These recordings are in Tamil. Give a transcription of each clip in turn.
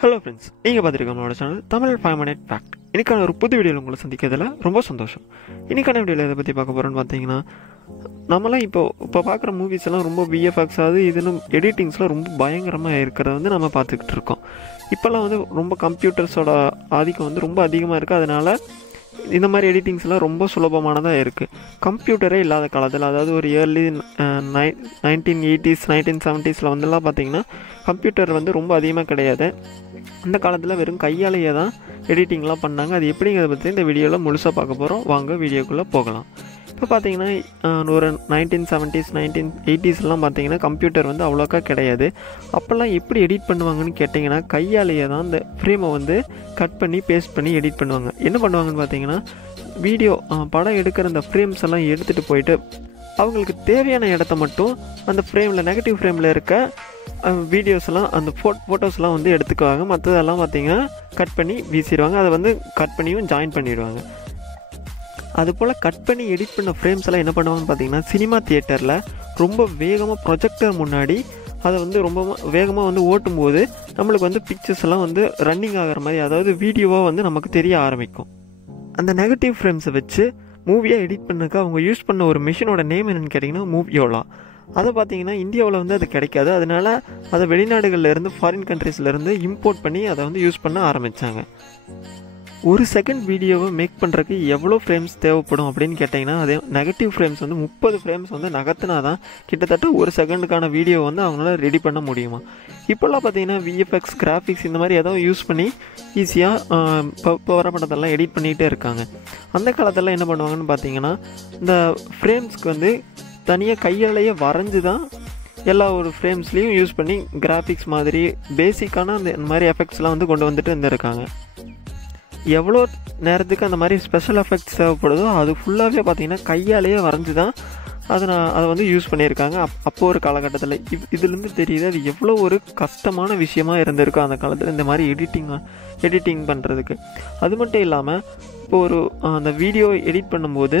ஹலோ ஃப்ரெண்ட்ஸ், நீங்கள் பார்த்துருக்க நம்மளோட சேனல் தமிழ் 5 மினிட் ஃபேக்ட். இன்றைக்கான ஒரு புது வீடியோவில் உங்களை சந்திக்கிறதுல ரொம்ப சந்தோஷம். இன்றைக்கான வீடியோவில் எதை பற்றி பார்க்க போகிறோன்னு பார்த்தீங்கன்னா, நம்மளாம் இப்போ பார்க்குற மூவிஸ் எல்லாம் ரொம்ப விஎஃப்எக்ஸ் ஆகுது, இதுன்னு எடிட்டிங்ஸ்லாம் ரொம்ப பயங்கரமாக இருக்கிறத வந்து நம்ம பார்த்துக்கிட்டு இருக்கோம். இப்போல்லாம் வந்து ரொம்ப கம்ப்யூட்டர்ஸோட ஆதிக்கம் வந்து ரொம்ப அதிகமாக இருக்குது. அதனால் இந்த மாதிரி எடிட்டிங்ஸ்லாம் ரொம்ப சுலபமானதாக இருக்குது. கம்ப்யூட்டரே இல்லாத காலத்தில், அதாவது ஒரு இயர்லி 1980s 1970s வந்துலாம் பார்த்திங்கன்னா கம்ப்யூட்டர் வந்து ரொம்ப அதிகமாக கிடையாது. அந்த காலத்தில் வெறும் கையாலேயே தான் எடிட்டிங்லாம் பண்ணாங்க. அது எப்படிங்கிறத பற்றி இந்த வீடியோவில் முழுசாக பார்க்க போகிறோம். வாங்க வீடியோக்குள்ளே போகலாம். இப்போ பார்த்தீங்கன்னா ஒரு 1970s 1980sலாம் பார்த்தீங்கன்னா கம்ப்யூட்டர் வந்து அவ்வளோக்கா கிடையாது. அப்போல்லாம் எப்படி எடிட் பண்ணுவாங்கன்னு கேட்டிங்கன்னா, கையாலேயே தான் அந்த ஃப்ரேமை வந்து கட் பண்ணி பேஸ்ட் பண்ணி எடிட் பண்ணுவாங்க. என்ன பண்ணுவாங்கன்னு பார்த்தீங்கன்னா, வீடியோ படம் எடுக்கிற அந்த ஃப்ரேம்ஸ் எல்லாம் எடுத்துகிட்டு போயிட்டு அவங்களுக்கு தேவையான இடத்த மட்டும் அந்த ஃப்ரேமில் நெகட்டிவ் ஃப்ரேமில் இருக்க வீடியோஸ் எல்லாம் அந்த ஃபோட்டோஸ்லாம் வந்து எடுத்துக்குவாங்க. மற்றதெல்லாம் பார்த்தீங்கன்னா கட் பண்ணி வீசிடுவாங்க. அதை வந்து கட் பண்ணியும் ஜாயின் பண்ணிடுவாங்க. அதுபோல் கட் பண்ணி எடிட் பண்ண ஃப்ரேம்ஸ் எல்லாம் என்ன பண்ணுவாங்கன்னு பார்த்தீங்கன்னா, சினிமா தியேட்டரில் ரொம்ப வேகமாக ப்ரொஜெக்டர் முன்னாடி அதை வந்து ரொம்ப வேகமாக வந்து ஓட்டும்போது நம்மளுக்கு வந்து பிக்சர்ஸ் எல்லாம் வந்து ரன்னிங் ஆகிற மாதிரி, அதாவது வீடியோவாக வந்து நமக்கு தெரிய ஆரம்பிக்கும். அந்த நெகட்டிவ் ஃப்ரேம்ஸை வச்சு மூவியாக எடிட் பண்ணதுக்கு அவங்க யூஸ் பண்ண ஒரு மிஷினோட நேம் என்னென்னு கேட்டிங்கன்னா மூவியோலா. அதை பார்த்தீங்கன்னா இந்தியாவில் வந்து அது கிடைக்காது. அதனால் அதை வெளிநாடுகள்லேருந்து ஃபாரின் கண்ட்ரீஸ்லேருந்து இம்போர்ட் பண்ணி அதை வந்து யூஸ் பண்ண ஆரம்பித்தாங்க. ஒரு செகண்ட் வீடியோவை மேக் பண்ணுறதுக்கு எவ்வளோ ஃப்ரேம்ஸ் தேவைப்படும் அப்படின்னு கேட்டிங்கன்னா, அதே நெகட்டிவ் ஃப்ரேம்ஸ் வந்து 30 ஃப்ரேம்ஸ் வந்து நகர்த்தினா தான் கிட்டத்தட்ட ஒரு செகண்டுக்கான வீடியோ வந்து அவங்களால ரெடி பண்ண முடியுமா. இப்போல்லாம் பார்த்தீங்கன்னா விஎஃப்எக்ஸ் கிராஃபிக்ஸ் இந்த மாதிரி ஏதோ யூஸ் பண்ணி ஈஸியாக இப்போ வர படத்தெல்லாம் எடிட் பண்ணிகிட்டே இருக்காங்க. அந்த காலத்தில் என்ன பண்ணுவாங்கன்னு பார்த்தீங்கன்னா, இந்த ஃப்ரேம்ஸ்க்கு வந்து தனியாக கையாலேயே வரைஞ்சி தான் எல்லா ஒரு ஃப்ரேம்ஸ்லேயும் யூஸ் பண்ணி கிராஃபிக்ஸ் மாதிரி பேசிக்கான அந்த மாதிரி எஃபெக்ட்ஸ்லாம் வந்து கொண்டு வந்துட்டு இருந்திருக்காங்க. எவ்வளோ நேரத்துக்கு அந்த மாதிரி ஸ்பெஷல் எஃபெக்ட்ஸ் தேவைப்படுதோ அது ஃபுல்லாகவே பார்த்திங்கன்னா கையாலேயே வரைஞ்சி தான் அதை வந்து யூஸ் பண்ணியிருக்காங்க. அப்போது ஒரு காலகட்டத்தில் இதுலேருந்து தெரியுது அது எவ்வளோ ஒரு கஷ்டமான விஷயமா இருந்திருக்கும் அந்த காலத்தில் இந்த மாதிரி எடிட்டிங் பண்ணுறதுக்கு. அது மட்டும் இல்லாமல் இப்போ ஒரு அந்த வீடியோ எடிட் பண்ணும்போது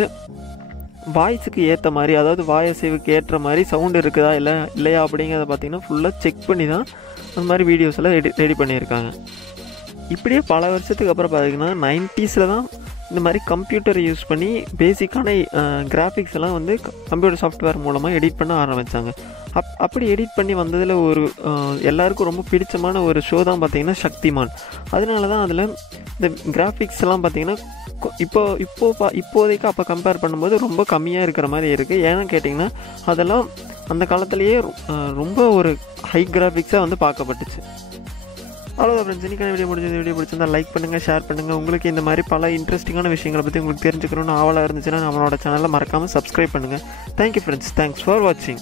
வாய்ஸுக்கு ஏற்ற மாதிரி, அதாவது வாயசைவுக்கு ஏற்ற மாதிரி சவுண்டு இருக்குதா இல்லையா அப்படிங்கிறத பார்த்திங்கன்னா ஃபுல்லாக செக் பண்ணி தான் அந்த மாதிரி வீடியோஸ் எல்லாம் ரெடி பண்ணியிருக்காங்க. இப்படியே பல வருஷத்துக்கு அப்புறம் பார்த்திங்கன்னா 90s தான் இந்த மாதிரி கம்ப்யூட்டரை யூஸ் பண்ணி பேசிக்கான கிராஃபிக்ஸ் எல்லாம் வந்து கம்ப்யூட்டர் சாஃப்ட்வேர் மூலமாக எடிட் பண்ண ஆரம்பித்தாங்க. அப்படி எடிட் பண்ணி வந்ததில் ஒரு எல்லாருக்கும் ரொம்ப பிடிச்சமான ஒரு ஷோ தான் பார்த்திங்கன்னா சக்திமான். அதனால தான் அதில் இந்த கிராஃபிக்ஸ் எல்லாம் பார்த்திங்கன்னா இப்போதைக்கு அப்போ கம்பேர் பண்ணும்போது ரொம்ப கம்மியாக இருக்கிற மாதிரி இருக்குது. ஏன்னு கேட்டிங்கன்னா அதெல்லாம் அந்த காலத்துலேயே ரொம்ப ஒரு ஹை கிராஃபிக்ஸாக வந்து பார்க்கப்பட்டுச்சு. அவ்வளோதான் ஃப்ரெண்ட்ஸ், இன்றைக்கான வீடியோ பிடிச்சிருந்தால் லைக் பண்ணுங்கள், ஷேர் பண்ணுங்கள். உங்களுக்கு இந்த மாதிரி பல இன்ட்ரெஸ்டிங்கான விஷயங்களை பற்றி உங்களுக்கு தெரிஞ்சுக்கணும்னு ஆவலாக இருந்துச்சுன்னா நம்மளோட சேனலை மறக்காமல் சப்ஸ்கிரைப் பண்ணுங்கள். தேங்க்யூ ஃப்ரெண்ட்ஸ், தேங்க்ஸ் ஃபார் வாட்சிங்.